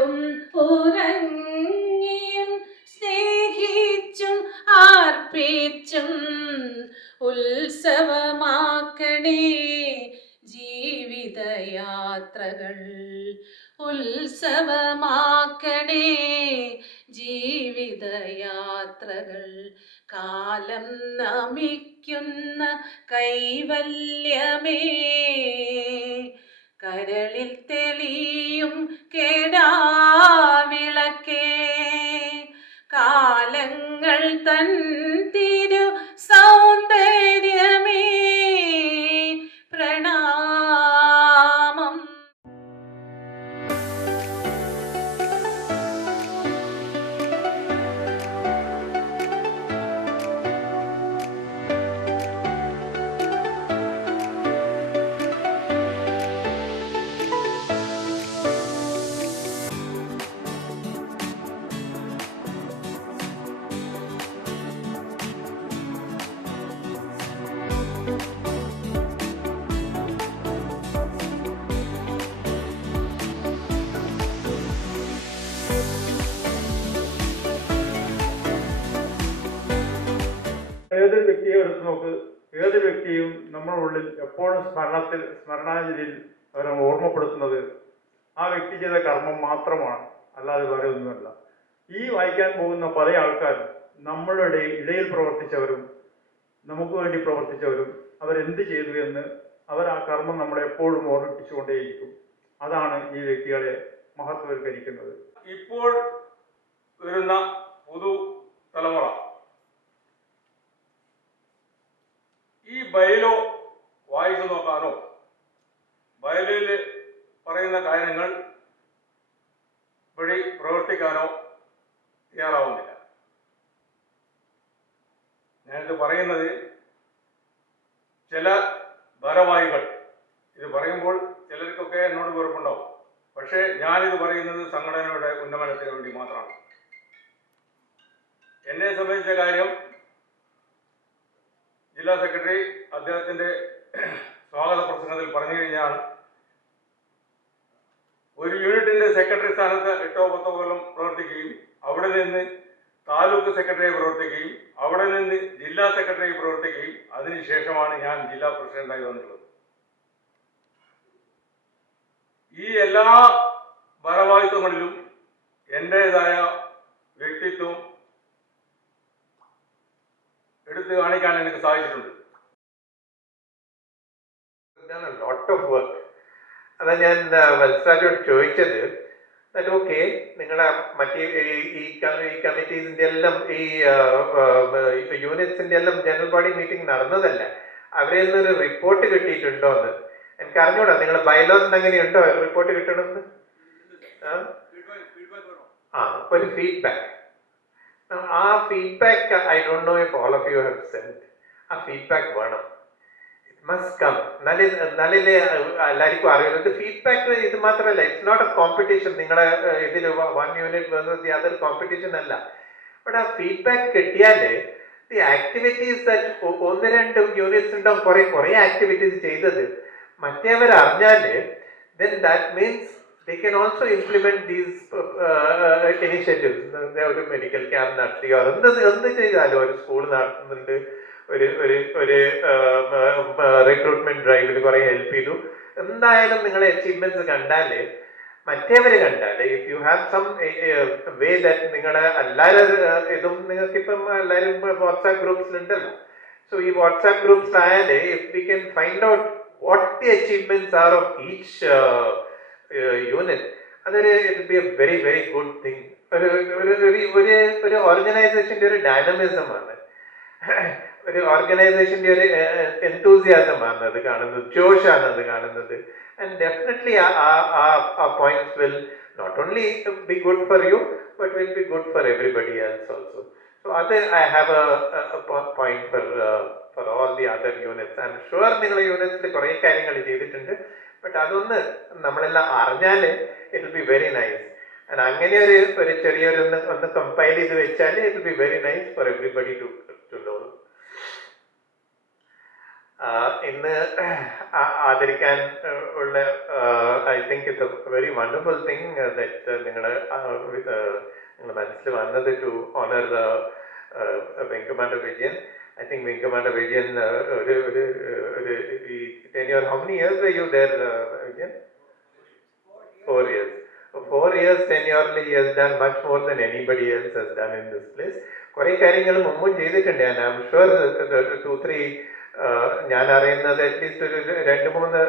ഉണ്ടും കാലങ്ങൾ തൻ തിരു സൗന്ദര്യമേ എടുത്ത് നോക്ക്. ഏത് വ്യക്തിയും നമ്മുടെ ഉള്ളിൽ എപ്പോഴും സ്മരണത്തിൽ സ്മരണാഞ്ജലിയിൽ അവരെ ഓർമ്മപ്പെടുത്തുന്നത് ആ വ്യക്തി ചെയ്ത കർമ്മം മാത്രമാണ്. അല്ലാതെ വേറെ ഒന്നുമല്ല. ഈ വായിക്കാൻ പോകുന്ന പല ആൾക്കാരും നമ്മളുടെ ഇടയിൽ പ്രവർത്തിച്ചവരും നമുക്ക് വേണ്ടി പ്രവർത്തിച്ചവരും അവരെന്ത് ചെയ്തു എന്ന് അവർ ആ കർമ്മം നമ്മളെ എപ്പോഴും ഓർമ്മിപ്പിച്ചുകൊണ്ടേയിരിക്കും. അതാണ് ഈ വ്യക്തികളെ മഹത്വവൽക്കരിക്കുന്നത്. ഇപ്പോൾ വരുന്ന പുതു തലമുറ. ഈ ബയലോ വായിച്ചു നോക്കാനോ. ബയലിൽ പറയുന്ന കാര്യങ്ങൾ വഴി പ്രവർത്തിക്കാനോ തയ്യാറാവുന്നില്ല. ഞാനിത് പറയുന്നത് ചില ഭാരവാഹികൾ ഇത് പറയുമ്പോൾ ചിലർക്കൊക്കെ എന്നോട് വെറുപ്പുണ്ടാവും. പക്ഷേ ഞാനിത് പറയുന്നത് സംഘടനയുടെ ഉന്നമനത്തിന് വേണ്ടി മാത്രമാണ്. എന്നെ സംബന്ധിച്ച കാര്യം ജില്ലാ സെക്രട്ടറി അദ്ദേഹത്തിന്റെ സ്വാഗത പ്രസംഗത്തിൽ പറഞ്ഞു കഴിഞ്ഞാൽ ഒരു യൂണിറ്റിന്റെ സെക്രട്ടറി സ്ഥാനത്ത് എട്ടോ പത്തോ കൊല്ലം പ്രവർത്തിക്കുകയും അവിടെ നിന്ന് താലൂക്ക് സെക്രട്ടറി പ്രവർത്തിക്കുകയും അവിടെ നിന്ന് ജില്ലാ സെക്രട്ടറി പ്രവർത്തിക്കുകയും അതിനുശേഷമാണ് ഞാൻ ജില്ലാ പ്രസിഡന്റായി വന്നിട്ടുള്ളത്. ഈ എല്ലാ ഭാരവാഹിത്വങ്ങളിലും എന്റെതായ വ്യക്തിത്വം എടുത്തു കാണിക്കാൻ എനിക്ക് സാധിച്ചിട്ടുണ്ട്. lot of work. അതാ ഞാൻ വത്സരാജോട് ചോദിച്ചത് ദാറ്റ് ഓക്കെ നിങ്ങളുടെ മറ്റേ ഈ- ഈ കമ്മിറ്റീസിന്റെ എല്ലാം ഈ യൂണിറ്റ്സിന്റെ എല്ലാം ജനറൽ ബോഡി മീറ്റിംഗ് നടന്നതല്ല. അവരിൽ നിന്നൊരു റിപ്പോർട്ട് കിട്ടിയിട്ടുണ്ടോ എന്ന് എനിക്ക് അറിഞ്ഞൂടാ നിങ്ങളുടെ ബൈലോസ് എങ്ങനെയുണ്ടോ? റിപ്പോർട്ട് കിട്ടണമെന്ന്? ആ? ഒരു ഫീഡ്ബാക്ക് ആ feedback I don't know if all of you have send ആ ഫീഡ്ബാക്ക് വേണം. മസ്റ്റ് കം എല്ലാവർക്കും അറിയുന്നത് ഫീഡ്ബാക്ക് ഇത് മാത്രമല്ല ഇറ്റ്സ് നോട്ട് എ കോമ്പറ്റീഷൻ നിങ്ങളെ ഇതിൽ വൺ യൂണിറ്റ് വേഴ്സസ് കോമ്പറ്റീഷൻ അല്ല. ബട്ട് ആ ഫീഡ്ബാക്ക് കിട്ടിയാൽ ദി ആക്ടിവിറ്റീസ് ദാറ്റ് ഒന്ന് രണ്ട് യൂണിറ്റ്സ് ഉണ്ടാവും കുറെ കുറെ ആക്ടിവിറ്റീസ് ചെയ്തത്. മറ്റേവർ അറിഞ്ഞാൽ then that means they these also implement these initiatives ഒരു മെഡിക്കൽ ക്യാമ്പ് നടത്തിയോ എന്ത് എന്ത് ചെയ്താലും ഒരു സ്കൂൾ നടത്തുന്നുണ്ട്. ഒരു ഒരു ഒരു റിക്രൂട്ട്മെന്റ് ഡ്രൈവിൽ കുറെ ഹെൽപ്പ് ചെയ്തു. എന്തായാലും നിങ്ങളെ അച്ചീവ്മെന്റ്സ് കണ്ടാൽ മറ്റേവർ കണ്ടാൽ if you have some way that നിങ്ങളെ എല്ലാവരും ഇതും നിങ്ങൾക്ക് ഇപ്പം എല്ലാവരും വാട്സാപ്പ് ഗ്രൂപ്പ്സിലുണ്ടല്ലോ സോ ഈ വാട്സാപ്പ് ഗ്രൂപ്പ്സ് ആയാൽ if we can find out what the achievements are of each unit അതൊരു it be a very very good thing ഒരു ഒരു ഒരു- ഒരു ഓർഗനൈസേഷന്റെ ഒരു ഡൈനമിസമാണ് ഒരു ഓർഗനൈസേഷന്റെ ഒരു എൻതൂസിയാസമാണ് അത് കാണുന്നത്. ജോഷാണ് അത് കാണുന്നത്. ആൻഡ് ഡെഫിനറ്റ്ലി ആ points will not only be good for you but will be good for everybody else also so അത് I have a point for for all the other units I am sure നിങ്ങൾ യൂണിറ്റ്സിൽ കുറേ കാര്യങ്ങൾ ചെയ്തിട്ടുണ്ട്. But അതൊന്ന് നമ്മളെല്ലാം അറിഞ്ഞാൽ it be very nice and അങ്ങനെ ഒരു ഒരു ചെറിയൊരു ഒന്ന് ഒന്ന് കമ്പൈൽ ചെയ്ത് വെച്ചാൽ it be very nice for everybody to to know ഇന്ന് ആദരിക്കാൻ ഉള്ള I think it's a very wonderful thing that നിങ്ങൾ നിങ്ങളുടെ മനസ്സിൽ വന്നത് to honour the Venkamanda Vijayan. uh, ഒരു ഒരു uh, ഒരു ഈ tenure how many years you there Vijayan four years. For four years, tenurely, he has done much more than anybody else has done in this place. കുറേ കാര്യങ്ങൾ മുമ്പും ചെയ്തിട്ടുണ്ട് ഞാൻ I am sure two three ഞാൻ അറിയുന്നത് at least ഒരു രണ്ട് മൂന്ന്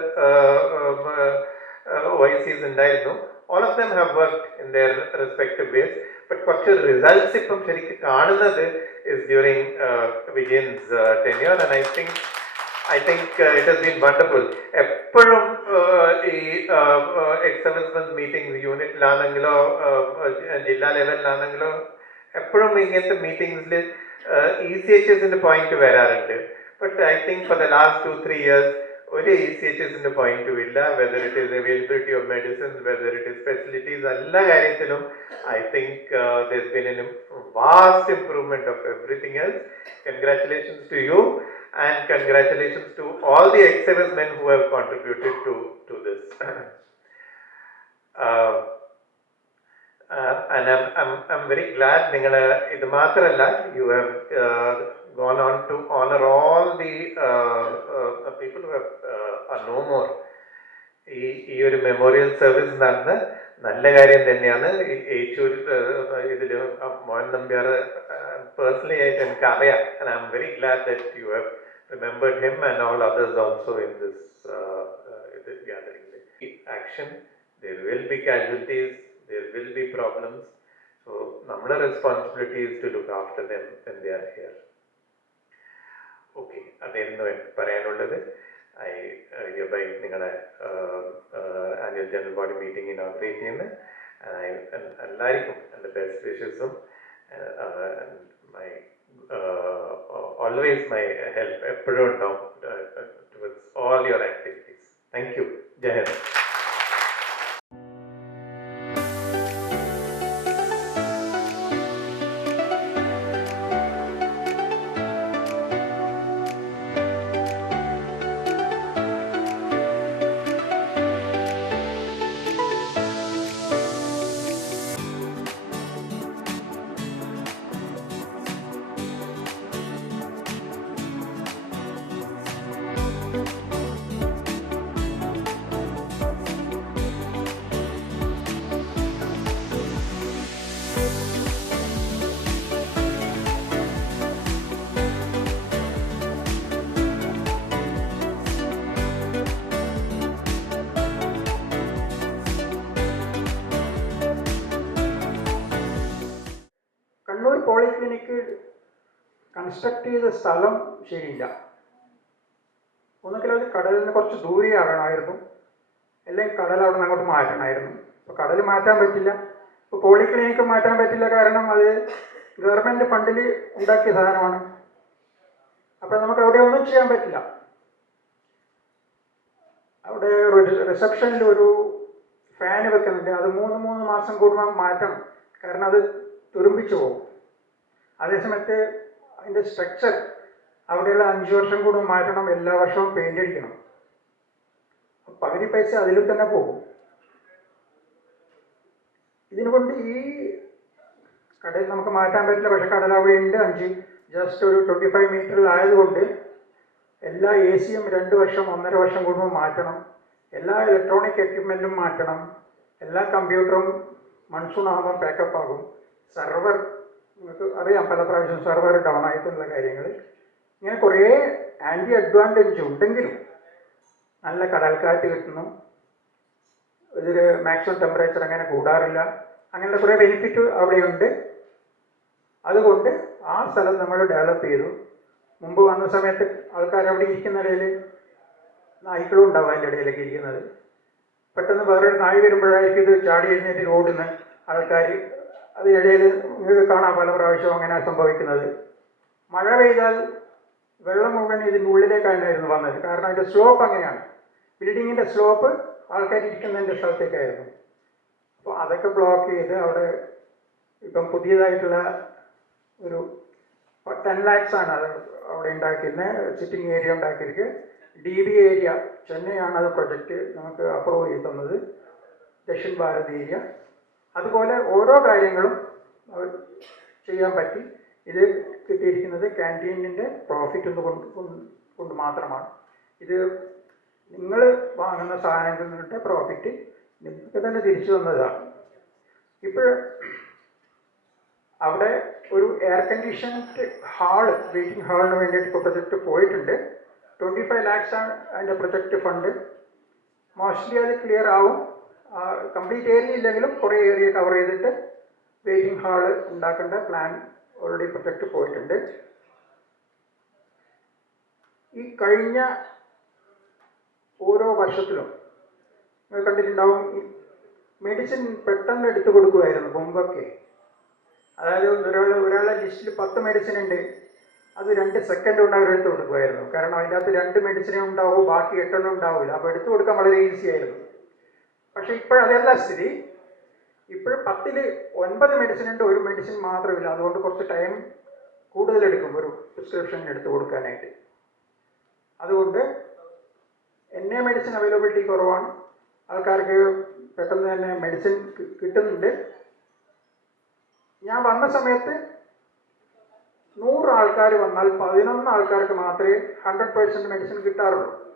വൈസീസ് ഉണ്ടായിരുന്നു all of them have work in their respective ways but കുറച്ച് റിസൾട്ട്സ് ഇപ്പം ശരിക്കും കാണുന്നത് is during Vijayan's tenure and I think I think it has been wonderful എപ്പോഴും ഈ എക്സലൻസ് മീറ്റിംഗ്സ് യൂണിറ്റിലാണെങ്കിലോ ജില്ലാ ലെവലിലാണെങ്കിലോ എപ്പോഴും ഇങ്ങനത്തെ മീറ്റിംഗ്സിൽ ഇ സി എച്ച് എസിന്റെ പോയിന്റ് വരാറുണ്ട്. But I think for the last two three years ഒരു ഇ സി എച്ച് എസിന്റെ പോയിന്റും ഇല്ല. Whether it is availability of medicines whether it is facilities എല്ലാ കാര്യത്തിലും I think this been an vast improvement of everything else congratulations to you and congratulations to all the excellence who have contributed to, to uh, and I'm, I'm, I'm very glad. നിങ്ങൾ ഇത് മാത്രമല്ല you uh, gone on to honor all the uh, uh, people who have uh, are no more. ഈ ഈ ഒരു memorial service നടന്ന നല്ല കാര്യം തന്നെയാണ്. ഏച്ചൂർ ഇതിൽ മോഹൻ നമ്പ്യാർ പേഴ്സണലി ആയിട്ട് എനിക്ക് അറിയാം and I'm very glad that you have remembered him and all others also in this ഇത് gathering action there will be casualties there will be problems so നമ്മുടെ responsibility is to look after them when they are here okay അതായിരുന്നു പറയാനുള്ളത്? I by നിങ്ങളുടെ annual general body meeting inaugurate ചെയ്യുന്നു എല്ലാവർക്കും എന്റെ best വിഷസും my always my help എപ്പോഴും ഉണ്ടാവും towards all your activities thank you Jaya construct ചെയ്ത സ്ഥലം ശരിയില്ല. ഒന്നുകിൽ കടലിൽ നിന്ന് കുറച്ച് ദൂരെയാകണമായിരുന്നു അല്ലെങ്കിൽ കടൽ അവിടെ നിന്ന് അങ്ങോട്ട് മാറ്റണമായിരുന്നു. ഇപ്പോൾ കടൽ മാറ്റാൻ പറ്റില്ല. ഇപ്പോൾ പോളിക്ലിനിക്ക് മാറ്റാൻ പറ്റില്ല കാരണം അത് ഗവൺമെന്റ് ഫണ്ടിൽ ഉണ്ടാക്കിയ സാധനമാണ്. അപ്പോൾ നമുക്ക് അവിടെ ഒന്നും ചെയ്യാൻ പറ്റില്ല. അവിടെ റിസപ്ഷനിൽ ഒരു ഫാൻ വെക്കുന്നുണ്ട്. അത് മൂന്ന് മൂന്ന് മാസം കൂടുമ്പോൾ മാറ്റണം. കാരണം അത് തുരുമ്പിച്ചു പോകും. അതേസമയത്ത് അതിന്റെ സ്ട്രക്ചർ അവിടെയുള്ള അഞ്ച് വർഷം കൂടെ മാറ്റണം എല്ലാ വർഷവും പെയിന്റ് അടിക്കണം. പകുതി പൈസ അതിൽ തന്നെ പോകും. ഇതിനുകൊണ്ട് ഈ കടയിൽ നമുക്ക് മാറ്റാൻ പറ്റില്ല. പക്ഷെ കടൽ അവിടെ ഉണ്ട് അഞ്ച് ജസ്റ്റ് ഒരു ട്വന്റി ഫൈവ് മീറ്ററിലായതുകൊണ്ട് എല്ലാ എ സിയും രണ്ട് വർഷം ഒന്നര വർഷം കൂടുമ്പോൾ മാറ്റണം. എല്ലാ ഇലക്ട്രോണിക് എക്യുപ്മെന്റും മാറ്റണം. എല്ലാ കമ്പ്യൂട്ടറും മൺസൂൺ ആകുമ്പോൾ പാക്കപ്പ് ആകും. സെർവർ നിങ്ങൾക്ക് അറിയാം പല പ്രാവശ്യം സെർവർ ഡൗൺ ആയിട്ടുള്ള കാര്യങ്ങൾ ഇങ്ങനെ കുറേ ആന്റി അഡ്വാന്റേജ് ഉണ്ടെങ്കിലും നല്ല കടൽക്കാറ്റ് കിട്ടുന്നു. ഇതിൽ മാക്സിമം ടെമ്പറേച്ചർ അങ്ങനെ കൂടാറില്ല. അങ്ങനെയുള്ള കുറേ ബെനിഫിറ്റ് അവിടെയുണ്ട്. അതുകൊണ്ട് ആ സ്ഥലം നമ്മൾ ഡെവലപ്പ് ചെയ്തു. മുമ്പ് വന്ന സമയത്ത് ആൾക്കാർ അവിടെ ഇരിക്കുന്ന ഇടയിൽ നായ്ക്കളും ഉണ്ടാവും അതിന്റെ ഇടയിലൊക്കെ ഇരിക്കുന്നത്. പെട്ടെന്ന് വേറൊരു നായി വരുമ്പോഴായിരിക്കും ഇത് ചാടി എഴുന്നേറ്റ് ഓടുന്ന ആൾക്കാർ അതിനിടയിൽ നിങ്ങൾക്ക് കാണാം പല പ്രാവശ്യവും അങ്ങനെ സംഭവിക്കുന്നത്. മഴ പെയ്താൽ വെള്ളം മുഴുവൻ ഇതിന്റെ ഉള്ളിലേക്കായിരുന്നു വന്നത്. കാരണം അതിന്റെ സ്ലോപ്പ് അങ്ങനെയാണ്. ബിൽഡിങ്ങിന്റെ സ്ലോപ്പ് ആൾക്കാർ ഇരിക്കുന്നതിന്റെ സ്ഥലത്തേക്കായിരുന്നു. അപ്പോൾ അതൊക്കെ ബ്ലോക്ക് ചെയ്ത് അവിടെ ഇപ്പം പുതിയതായിട്ടുള്ള ഒരു ടെൻ ലാക്സ് ആണ് അത് അവിടെ ഉണ്ടാക്കിയിരുന്നത് സിറ്റിംഗ് ഏരിയ ഉണ്ടാക്കിയിരിക്കുക ഡി ബി ഏരിയ ചെന്നൈയാണ് അത് പ്രൊജക്റ്റ് നമുക്ക് അപ്രൂവ് ചെയ്ത് തന്നത്. ദക്ഷിൺ ഭാരത് ഏരിയ അതുപോലെ ഓരോ കാര്യങ്ങളും ചെയ്യാൻ പറ്റി. ഇത് കിട്ടിയിരിക്കുന്നത് ക്യാന്റീനിന്റെ പ്രോഫിറ്റ് ഒന്ന് കൊണ്ട് കൊണ്ട് കൊണ്ട് മാത്രമാണ്. ഇത് നിങ്ങൾ വാങ്ങുന്ന സാധനങ്ങളുടെ പ്രോഫിറ്റ് നിങ്ങൾക്ക് തന്നെ തിരിച്ചു തന്നതാണ്. ഇപ്പോൾ അവിടെ ഒരു എയർ കണ്ടീഷൻഡ് ഹാൾ വെയിറ്റിംഗ് ഹാളിന് വേണ്ടിയിട്ട് ഇപ്പോൾ പ്രൊജക്റ്റ് പോയിട്ടുണ്ട്. ട്വന്റി ഫൈവ് ലാക്സ് ആണ് അതിന്റെ പ്രൊജക്റ്റ് ഫണ്ട് മോസ്റ്റ്ലി അത് ക്ലിയർ ആവും. കംപ്ലീറ്റ് ഏരിയ ഇല്ലെങ്കിലും കുറേ ഏരിയ കവർ ചെയ്തിട്ട് വെയിറ്റിംഗ് ഹാൾ ഉണ്ടാക്കേണ്ട പ്ലാൻ ഓൾറെഡി പ്രൊജക്റ്റ് പോയിട്ടുണ്ട്. ഈ കഴിഞ്ഞ ഓരോ വർഷത്തിലും നിങ്ങൾ കണ്ടിട്ടുണ്ടാവും മെഡിസിൻ പെട്ടെന്ന് എടുത്തു കൊടുക്കുമായിരുന്നു മുമ്പൊക്കെ. അതായത് ഒരാൾ ഒരാളെ ലിസ്റ്റിൽ പത്ത് മെഡിസിൻ ഉണ്ട്. അത് രണ്ട് സെക്കൻഡ് കൊണ്ട് അവരെടുത്ത് കൊടുക്കുമായിരുന്നു. കാരണം അതിന്റെ അകത്ത് രണ്ട് മെഡിസിനേ ഉണ്ടാവും ബാക്കി എട്ടെണ്ണം ഉണ്ടാവില്ല. അപ്പോൾ എടുത്തു കൊടുക്കാൻ വളരെ ഈസി ആയിരുന്നു. പക്ഷേ ഇപ്പോഴതല്ല സ്ഥിതി. ഇപ്പോഴും പത്തിൽ ഒൻപത് മെഡിസിൻ ഉണ്ട് ഒരു മെഡിസിൻ മാത്രമില്ല. അതുകൊണ്ട് കുറച്ച് ടൈം കൂടുതലെടുക്കും ഒരു പ്രിസ്ക്രിപ്ഷൻ എടുത്തു കൊടുക്കാനായിട്ട്. അതുകൊണ്ട് എൻ എ മെഡിസിൻ അവൈലബിലിറ്റി കുറവാണ്. ആൾക്കാർക്ക് പെട്ടെന്ന് തന്നെ മെഡിസിൻ കിട്ടുന്നുണ്ട്. ഞാൻ വന്ന സമയത്ത് നൂറ് ആൾക്കാർ വന്നാൽ പതിനൊന്ന് ആൾക്കാർക്ക് മാത്രമേ ഹൺഡ്രഡ് പേഴ്സന്റ് മെഡിസിൻ കിട്ടാറുള്ളൂ.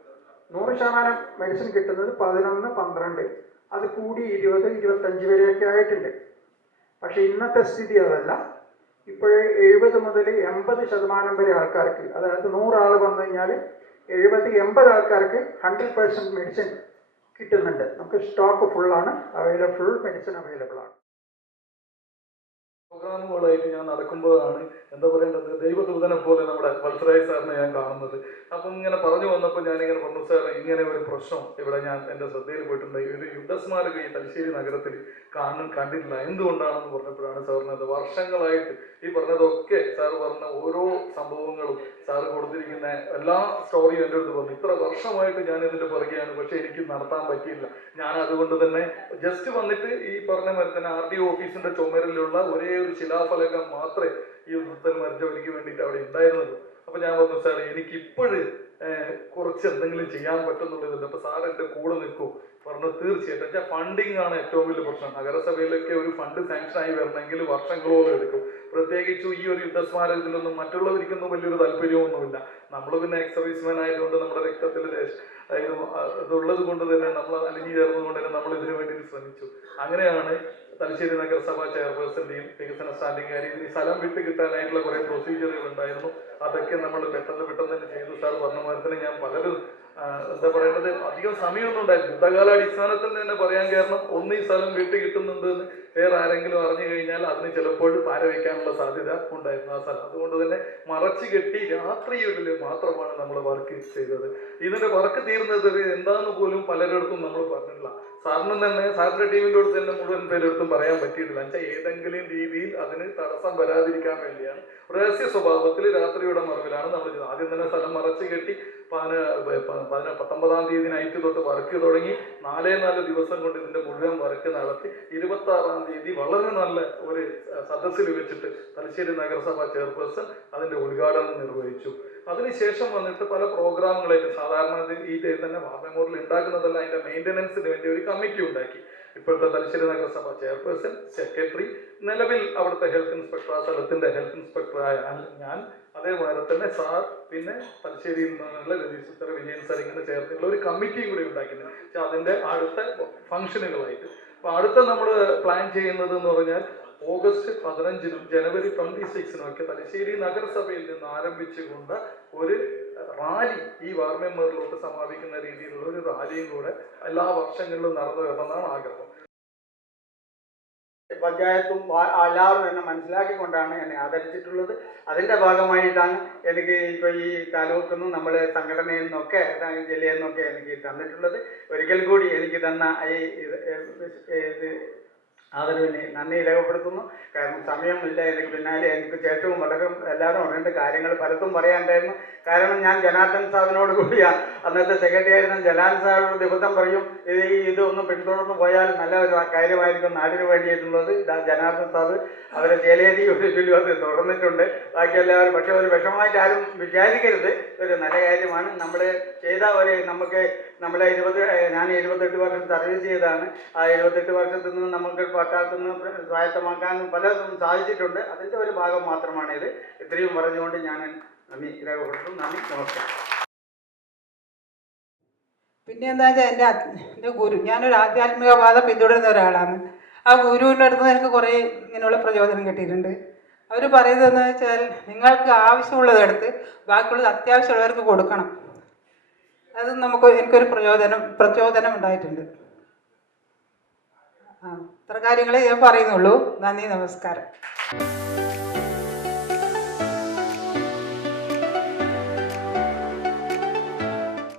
നൂറ് ശതമാനം മെഡിസിൻ കിട്ടുന്നത് പതിനൊന്ന് പന്ത്രണ്ട്. അത് കൂടി ഇരുപത് ഇരുപത്തഞ്ച് വരെയൊക്കെ ആയിട്ടുണ്ട്. പക്ഷേ ഇന്നത്തെ സ്ഥിതി അതല്ല. ഇപ്പോഴേ എഴുപത് മുതൽ എൺപത് ശതമാനം വരെ ആൾക്കാർക്ക് അതായത് നൂറാൾ വന്നു കഴിഞ്ഞാൽ എഴുപത് എൺപത് ആൾക്കാർക്ക് ഹൺഡ്രഡ് പേഴ്സന്റ് മെഡിസിൻ കിട്ടുന്നുണ്ട്. നമുക്ക് സ്റ്റോക്ക് ഫുള്ളാണ് അവൈലബിൾ ഫുൾ മെഡിസിൻ അവൈലബിൾ ആണ്. പ്രോഗ്രാമുകളായിട്ട് ഞാൻ നടക്കുമ്പോഴാണ് എന്താ പറയേണ്ടത്? ദൈവദൂതനെ പോലെ നമ്മുടെ വത്സരായ സാറിനെ ഞാൻ കാണുന്നത്. അപ്പം ഇങ്ങനെ പറഞ്ഞു വന്നപ്പോൾ ഞാനിങ്ങനെ പറഞ്ഞു സാർ ഇങ്ങനെ ഒരു പ്രശ്നം ഇവിടെ ഞാൻ എന്റെ ശ്രദ്ധയിൽ പോയിട്ടുണ്ട് ഒരു യുദ്ധസ്മാരക ഈ തലശ്ശേരി നഗരത്തിൽ കാണും കണ്ടിട്ടില്ല. എന്തുകൊണ്ടാണെന്ന് പറഞ്ഞപ്പോഴാണ് സാറിനത് വർഷങ്ങളായിട്ട് ഈ പറഞ്ഞതൊക്കെ സാർ പറഞ്ഞ ഓരോ സംഭവങ്ങളും സാർ കൊടുത്തിരിക്കുന്ന എല്ലാ സ്റ്റോറിയും എന്റെ അടുത്ത് പറഞ്ഞു. ഇത്ര വർഷമായിട്ട് ഞാൻ ഇതിന്റെ പുറകെയാണ്. പക്ഷേ എനിക്ക് നടത്താൻ പറ്റിയില്ല. ഞാൻ അതുകൊണ്ട് തന്നെ ജസ്റ്റ് വന്നിട്ട് ഈ പറഞ്ഞ മാതിരി തന്നെ ആർ ഡി ഓഫീസിന്റെ ചുമരിലുള്ള ഒരേ ഒരു ശിലാഫലകം മാത്രമേ ഈ യുദ്ധത്തിൽ മരിച്ചവർക്ക് വേണ്ടിയിട്ട് അവിടെ ഉണ്ടായിരുന്നുള്ളൂ. അപ്പൊ ഞാൻ പറഞ്ഞു സാർ എനിക്ക് ഇപ്പോഴും കുറച്ച് എന്തെങ്കിലും ചെയ്യാൻ പറ്റുന്നുള്ളതുണ്ട് അപ്പൊ സാർ എന്റെ കൂടെ നിൽക്കൂ. പറഞ്ഞു തീർച്ചയായിട്ടും. വെച്ചാൽ ഫണ്ടിങ് ആണ് ഏറ്റവും വലിയ പ്രശ്നം. നഗരസഭയിലൊക്കെ ഒരു ഫണ്ട് സാങ്ഷൻ ആയി വരണമെങ്കിൽ വർഷങ്ങളോളം എടുക്കും. പ്രത്യേകിച്ചും ഈ ഒരു യുദ്ധസ്മാരകത്തിലൊന്നും മറ്റുള്ളവർക്കൊന്നും വലിയൊരു താല്പര്യമൊന്നുമില്ല. നമ്മൾ പിന്നെ എക്സ് സർവീസ്മാൻ ആയതുകൊണ്ട് നമ്മുടെ രക്തത്തിൽ അതായത് കൊണ്ട് തന്നെ നമ്മൾ അലിഞ്ഞു ചേർന്നുകൊണ്ട് തന്നെ നമ്മൾ ഇതിനു വേണ്ടി ശ്രമിച്ചു. അങ്ങനെയാണ് തലശ്ശേരി നഗരസഭ ചെയർപേഴ്സന്റെയും വികസന സ്റ്റാൻഡിംഗ് കാര്യം ഇതിന് സ്ഥലം വിട്ട് കിട്ടാനായിട്ടുള്ള കുറേ പ്രൊസീജിയറുകൾ ഉണ്ടായിരുന്നു. അതൊക്കെ നമ്മൾ പെട്ടെന്ന് പെട്ടെന്ന് തന്നെ ചെയ്തു. സാർ പറഞ്ഞ മാതിരി ഞാൻ പലരും എന്താ പറയേണ്ടത്? അധികം സമയമൊന്നും ഉണ്ടായിരുന്നു യുദ്ധകാലാടിസ്ഥാനത്തിൽ തന്നെ പറയാൻ കാരണം ഒന്ന് ഈ സ്ഥലം വിട്ട് കിട്ടുന്നുണ്ട് എന്ന് വേറെ ആരെങ്കിലും അറിഞ്ഞു കഴിഞ്ഞാൽ അതിന് ചിലപ്പോൾ പാര വയ്ക്കാനുള്ള സാധ്യത ഉണ്ടായിരുന്നു ആ സ്ഥലം. അതുകൊണ്ട് തന്നെ മറച്ചു കെട്ടി രാത്രിയിൽ മാത്രമാണ് നമ്മൾ വർക്ക് ചെയ്തത്. ഇതിന്റെ വർക്ക് തീർന്നത് എന്താണെന്ന് പോലും പലരിടത്തും നമ്മൾ പറഞ്ഞിട്ടില്ല. സാറിന് തന്നെ സാറിന്റെ ടീമിന്റെ അടുത്ത് തന്നെ മുഴുവൻ പേരെടുത്തും പറയാൻ പറ്റിയിട്ടില്ല. എന്നുവെച്ചാൽ ഏതെങ്കിലും രീതിയിൽ അതിന് തടസ്സം വരാതിരിക്കാൻ വേണ്ടിയാണ്. രഹസ്യ സ്വഭാവത്തിൽ രാത്രിയുടെ മറവിലാണ് നമ്മൾ ചെയ്തത്. ആദ്യം തന്നെ സ്ഥലം മറച്ചു കെട്ടി പതിന പത്തൊമ്പതാം തീയതി നൈറ്റ് തൊട്ട് വർക്ക് തുടങ്ങി നാലേ നാല് ദിവസം കൊണ്ട് ഇതിന്റെ മുഴുവൻ വർക്ക് നടത്തി. ഇരുപത്തി ആറാം തീയതി വളരെ നല്ല ഒരു സദസ്സിൽ വെച്ചിട്ട് തലശ്ശേരി നഗരസഭ ചെയർപേഴ്സൺ അതിന്റെ ഉദ്ഘാടനം നിർവഹിച്ചു. അതിനുശേഷം വന്നിട്ട് പല പ്രോഗ്രാമുകളായിട്ട് സാധാരണ ടൈം തന്നെ വാർ ഉണ്ടാക്കുന്നതല്ല അതിന്റെ മെയിന്റനൻസിന് വേണ്ടി ഒരു കമ്മിറ്റി ഉണ്ടാക്കി. ഇപ്പോഴത്തെ തലശ്ശേരി നഗരസഭ ചെയർപേഴ്സൺ സെക്രട്ടറി നിലവിൽ അവിടുത്തെ ഹെൽത്ത് ഇൻസ്പെക്ടർ ആ സ്ഥലത്തിന്റെ ഹെൽത്ത് ഇൻസ്പെക്ടറായ ഞാൻ അതേപോലെ തന്നെ സാർ പിന്നെ തലശ്ശേരിയിൽ നിന്നുള്ള രജിസ്റ്റർ വിജയൻ സാർ ഇങ്ങനെ ചേർത്തിട്ടുള്ള ഒരു കമ്മിറ്റിയും കൂടി ഉണ്ടാക്കിയിട്ടുണ്ട്. അതിന്റെ അടുത്ത ഫംഗ്ഷനുകളായിട്ട് അപ്പൊ അടുത്ത നമ്മൾ പ്ലാൻ ചെയ്യുന്നത് എന്ന് പറഞ്ഞാൽ ഓഗസ്റ്റ് പതിനഞ്ചിനും ജനുവരി ട്വന്റി സിക്സിനും ഒക്കെ തലശ്ശേരി നഗരസഭയിൽ നിന്ന് ആരംഭിച്ചുകൊണ്ട് ഒരു റാലി ഈ വാർമെമ്മറിലോട്ട് സമാപിക്കുന്ന രീതിയിലുള്ള ഒരു റാലിയും കൂടെ എല്ലാ വർഷങ്ങളിലും നടന്നു വരണമെന്നാണ് ആഗ്രഹം. പഞ്ചായത്തും എല്ലാവരും എന്നെ മനസ്സിലാക്കിക്കൊണ്ടാണ് എന്നെ ആദരിച്ചിട്ടുള്ളത്. അതിന്റെ ഭാഗമായിട്ടാണ് എനിക്ക് ഇപ്പോൾ ഈ താലൂക്കിൽ നിന്നും നമ്മൾ സംഘടനയിൽ നിന്നൊക്കെ ജില്ലയിൽ നിന്നൊക്കെ എനിക്ക് തന്നിട്ടുള്ളത്. ഒരിക്കൽ കൂടി എനിക്ക് തന്ന ഈ ആദരവിന് നന്ദി രേഖപ്പെടുത്തുന്നു. കാരണം സമയമില്ല. എനിക്ക് പിന്നാലെ എനിക്ക് ശേഷവും വളരെ എല്ലാവരും അറിയേണ്ട കാര്യങ്ങൾ പലതും പറയാനുണ്ടായിരുന്നു. കാരണം ഞാൻ ജനാർദ്ദൻ സാബിനോട് കൂടിയാണ് അന്നത്തെ സെക്രട്ടറി ആയിരുന്ന ജനാർദ്ദൻ സാബിനോട് ദിവസം പറയും ഇത് ഇതൊന്ന് പിന്തുടർന്ന് പോയാൽ നല്ല ഒരു കാര്യമായിരിക്കും നാടിന് വേണ്ടിയിട്ടുള്ളത്. ജനാർദ്ദൻ സാബ് അവരെ ചേലേരി ഒരിക്കലും അത് തുടർന്നിട്ടുണ്ട് ബാക്കി എല്ലാവരും പക്ഷെ ഒരു വിഷമമായിട്ട് ആരും വിചാരിക്കരുത്. ഒരു നല്ല കാര്യമാണ്. നമ്മൾ ചെയ്ത ഒരു നമുക്ക് നമ്മളെ എഴുപത് ഞാൻ എഴുപത്തെട്ട് വർഷം സർവീസ് ചെയ്താണ്. ആ എഴുപത്തെട്ട് വർഷത്തിൽ നിന്ന് നമുക്ക് പട്ടാളത്തിൽ നിന്ന് സ്വായത്തമാക്കാൻ പലതും സാധിച്ചിട്ടുണ്ട്. അതിന്റെ ഒരു ഭാഗം മാത്രമാണ് ഇത്. ഇത്രയും പറഞ്ഞുകൊണ്ട് ഞാൻ നന്ദി. രേഖപ്പെടുത്തുന്നു നന്ദി. നമസ്കാരം. പിന്നെ എന്താ വെച്ചാൽ എന്റെ എന്റെ ഗുരു ഞാനൊരു ആധ്യാത്മിക പാത പിന്തുടരുന്ന ഒരാളാണ്. ആ ഗുരുവിന്റെ അടുത്ത് നിന്ന് എനിക്ക് കുറേ ഇങ്ങനെയുള്ള പ്രചോദനം കിട്ടിയിട്ടുണ്ട്. അവർ പറയുന്നതെന്ന് വെച്ചാൽ നിങ്ങൾക്ക് ആവശ്യമുള്ളത് എടുത്ത് ബാക്കിയുള്ളത് അത്യാവശ്യമുള്ളവർക്ക് കൊടുക്കണം. അത് നമുക്ക് എനിക്കൊരു പ്രചോദനം പ്രചോദനം ഉണ്ടായിട്ടുണ്ട്. ആ ഇത്ര കാര്യങ്ങളെ ഞാൻ പറയുന്നുള്ളൂ. നന്ദി നമസ്കാരം.